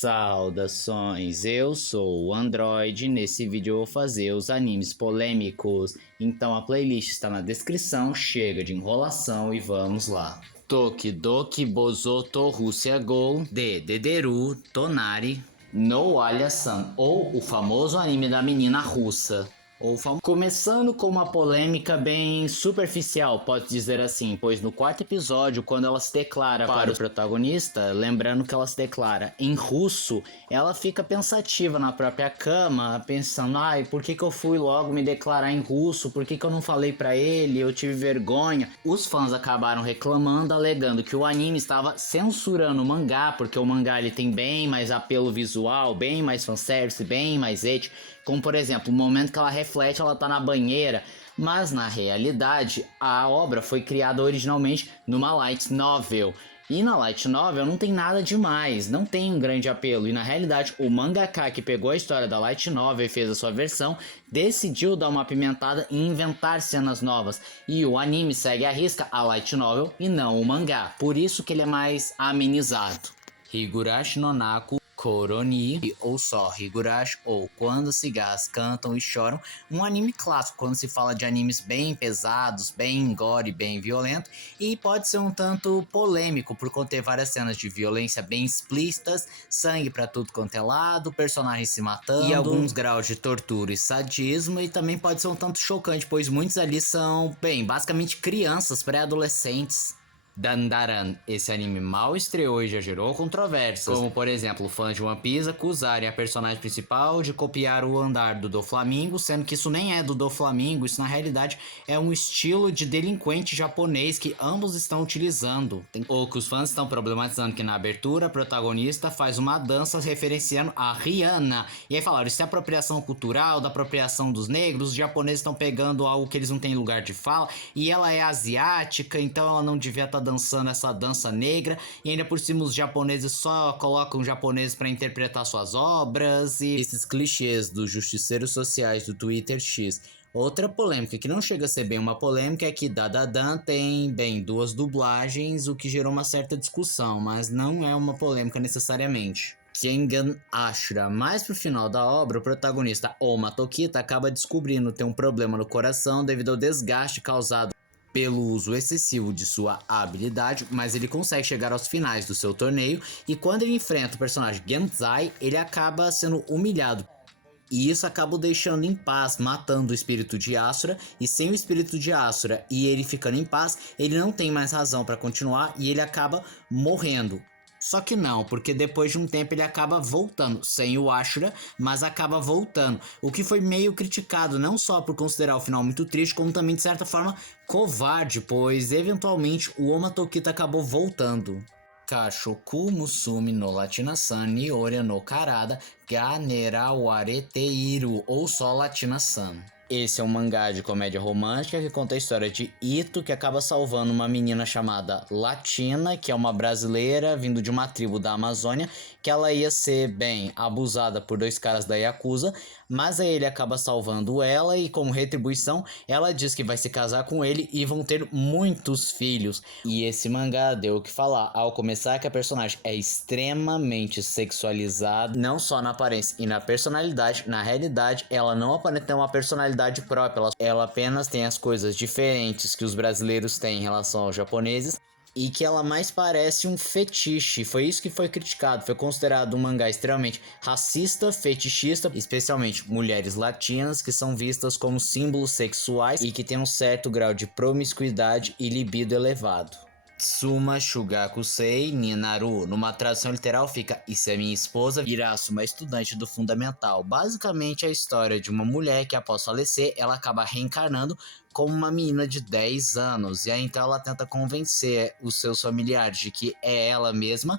Saudações, eu sou o Android e nesse vídeo eu vou fazer os animes polêmicos, então a playlist está na descrição, chega de enrolação e vamos lá. Tokidoki Bozoto Russia Go de Dederu Tonari no Alya-san, ou o famoso anime da menina russa. Começando com uma polêmica bem superficial, pode dizer assim, pois no quarto episódio, quando ela se declara para o protagonista, lembrando que ela se declara em russo, ela fica pensativa na própria cama, pensando, ai, por que eu fui logo me declarar em russo, por que eu não falei pra ele, eu tive vergonha. Os fãs acabaram reclamando, alegando que o anime estava censurando o mangá, porque o mangá ele tem bem mais apelo visual, bem mais fanservice, bem mais ético, como por exemplo, o momento que ela reflete, ela tá na banheira, mas na realidade a obra foi criada originalmente numa light novel. E na light novel não tem nada demais, não tem um grande apelo. E na realidade o mangaka que pegou a história da light novel e fez a sua versão, decidiu dar uma apimentada e inventar cenas novas. E o anime segue à risca a light novel e não o mangá, por isso que ele é mais amenizado. Higurashi no Naku Koroni, ou só Higurashi, ou Quando Cigarras Cantam e Choram, um anime clássico quando se fala de animes bem pesados, bem gore, bem violento, e pode ser um tanto polêmico por conter várias cenas de violência bem explícitas, sangue pra tudo quanto é lado, personagens se matando, e alguns graus de tortura e sadismo, e também pode ser um tanto chocante, pois muitos ali são, bem, basicamente crianças, pré-adolescentes. Dandaran, esse anime mal estreou e já gerou controvérsias, como por exemplo, fãs de One Piece acusarem a personagem principal de copiar o andar do Doflamingo, sendo que isso nem é do Doflamingo, isso na realidade é um estilo de delinquente japonês que ambos estão utilizando. Ou que os fãs estão problematizando que na abertura a protagonista faz uma dança referenciando a Rihanna, e aí falaram, isso é apropriação cultural, da apropriação dos negros, os japoneses estão pegando algo que eles não têm lugar de fala, e ela é asiática, então ela não devia estar dançando essa dança negra, e ainda por cima os japoneses só colocam japoneses para interpretar suas obras, e esses clichês dos justiceiros sociais do Twitter X. Outra polêmica que não chega a ser bem uma polêmica é que Dadadan tem, bem, duas dublagens, o que gerou uma certa discussão, mas não é uma polêmica necessariamente. Kengan Ashura. Mais pro final da obra, o protagonista Oma Tokita acaba descobrindo ter um problema no coração devido ao desgaste causado pelo uso excessivo de sua habilidade, mas ele consegue chegar aos finais do seu torneio, e quando ele enfrenta o personagem Genzai, ele acaba sendo humilhado. E isso acaba o deixando em paz, matando o espírito de Asura, e sem o espírito de Asura e ele ficando em paz, ele não tem mais razão para continuar e ele acaba morrendo. Só que não, porque depois de um tempo ele acaba voltando, sem o Ashura, mas acaba voltando. O que foi meio criticado, não só por considerar o final muito triste, como também de certa forma covarde, pois eventualmente o Oma Tokita acabou voltando. Kashoku Musumi no Latina-san Nioria no Karada ga Nerawareteiru, ou só Latina-san. Esse é um mangá de comédia romântica que conta a história de Ito, que acaba salvando uma menina chamada Latina, que é uma brasileira vindo de uma tribo da Amazônia, que ela ia ser, bem, abusada por dois caras da Yakuza, mas aí ele acaba salvando ela e como retribuição, ela diz que vai se casar com ele e vão ter muitos filhos. E esse mangá deu o que falar, ao começar que a personagem é extremamente sexualizada, não só na aparência e na personalidade, na realidade ela não aparenta ter uma personalidade própria, ela apenas tem as coisas diferentes que os brasileiros têm em relação aos japoneses, e que ela mais parece um fetiche. Foi isso que foi criticado, foi considerado um mangá extremamente racista, fetichista, especialmente mulheres latinas que são vistas como símbolos sexuais e que têm um certo grau de promiscuidade e libido elevado. Tsuma Shugakusei Ninaru, numa tradução literal fica "Isso é minha esposa", Irasu, uma estudante do fundamental. Basicamente é a história de uma mulher que após falecer, ela acaba reencarnando como uma menina de 10 anos, e aí então ela tenta convencer os seus familiares de que é ela mesma.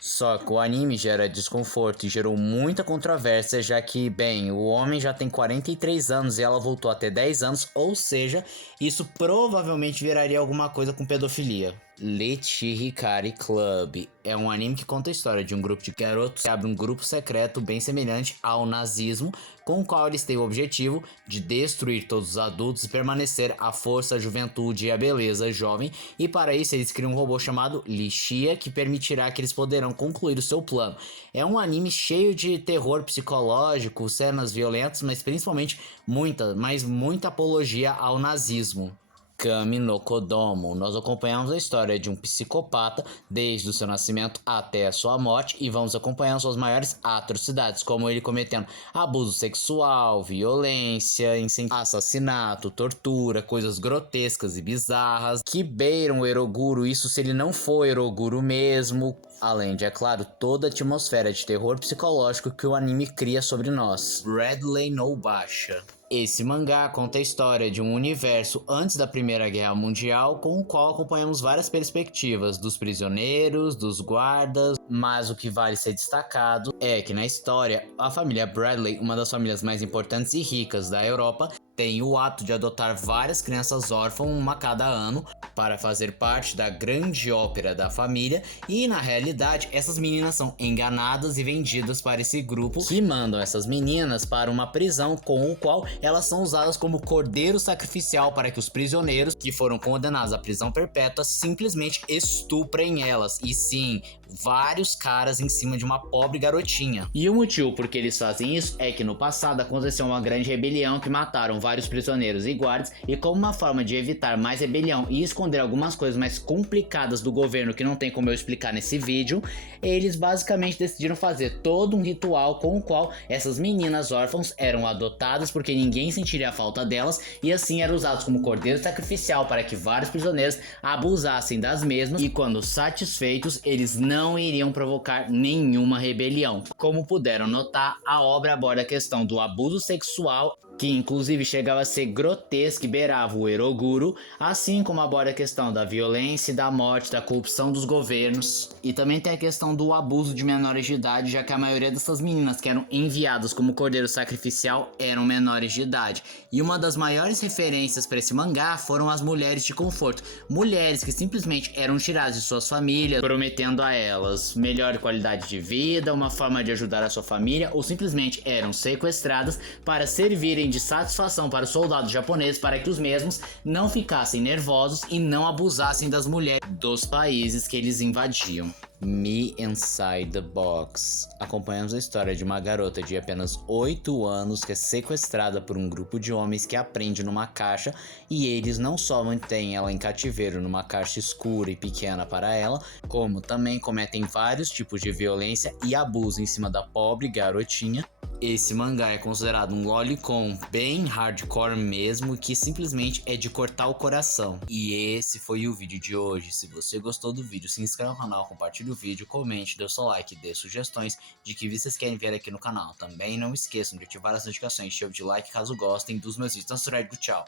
Só que o anime gera desconforto e gerou muita controvérsia, já que, bem, o homem já tem 43 anos e ela voltou a ter 10 anos, ou seja, isso provavelmente viraria alguma coisa com pedofilia. Lechi Hikari Club é um anime que conta a história de um grupo de garotos que abre um grupo secreto bem semelhante ao nazismo, com o qual eles têm o objetivo de destruir todos os adultos e permanecer a força, a juventude e a beleza jovem, e para isso eles criam um robô chamado Lixia que permitirá que eles poderão concluir o seu plano. É um anime cheio de terror psicológico, cenas violentas, mas principalmente muita apologia ao nazismo. Kami no Kodomo. Nós acompanhamos a história de um psicopata desde o seu nascimento até a sua morte e vamos acompanhando suas maiores atrocidades, como ele cometendo abuso sexual, violência, assassinato, tortura, coisas grotescas e bizarras que beiram o Eroguro, isso se ele não for Eroguro mesmo. Além de, é claro, toda a atmosfera de terror psicológico que o anime cria sobre nós. Bradley no Basha. Esse mangá conta a história de um universo antes da Primeira Guerra Mundial, com o qual acompanhamos várias perspectivas dos prisioneiros, dos guardas, mas o que vale ser destacado é que na história, a família Bradley, uma das famílias mais importantes e ricas da Europa, tem o ato de adotar várias crianças órfãs, uma a cada ano, para fazer parte da grande ópera da família, e na realidade essas meninas são enganadas e vendidas para esse grupo que mandam essas meninas para uma prisão com o qual elas são usadas como cordeiro sacrificial para que os prisioneiros que foram condenados à prisão perpétua simplesmente estuprem elas. E sim, vários caras em cima de uma pobre garotinha. E o motivo por que eles fazem isso é que no passado aconteceu uma grande rebelião que mataram vários prisioneiros e guardas, e como uma forma de evitar mais rebelião e esconder algumas coisas mais complicadas do governo que não tem como eu explicar nesse vídeo, eles basicamente decidiram fazer todo um ritual com o qual essas meninas órfãs eram adotadas porque ninguém sentiria a falta delas, e assim eram usados como cordeiro sacrificial para que vários prisioneiros abusassem das mesmas, e quando satisfeitos eles não iriam provocar nenhuma rebelião. Como puderam notar, a obra aborda a questão do abuso sexual, que inclusive chegava a ser grotesco e beirava o Eroguro, assim como aborda a questão da violência e da morte, da corrupção dos governos. E também tem a questão do abuso de menores de idade, já que a maioria dessas meninas que eram enviadas como cordeiro sacrificial eram menores de idade. E uma das maiores referências para esse mangá foram as mulheres de conforto, mulheres que simplesmente eram tiradas de suas famílias, prometendo a elas melhor qualidade de vida, uma forma de ajudar a sua família, ou simplesmente eram sequestradas para servirem de satisfação para os soldados japoneses, para que os mesmos não ficassem nervosos e não abusassem das mulheres dos países que eles invadiam. Me Inside the Box. Acompanhamos a história de uma garota de apenas 8 anos que é sequestrada por um grupo de homens que a prende numa caixa, e eles não só mantêm ela em cativeiro numa caixa escura e pequena para ela, como também cometem vários tipos de violência e abuso em cima da pobre garotinha. Esse mangá é considerado um lolicon bem hardcore mesmo, que simplesmente é de cortar o coração. E esse foi o vídeo de hoje. Se você gostou do vídeo, se inscreva no canal, compartilhe o vídeo, comente, dê o seu like, dê sugestões de que vocês querem ver aqui no canal. Também não esqueçam de ativar as notificações, chave de like caso gostem dos meus vídeos. Então, tchau!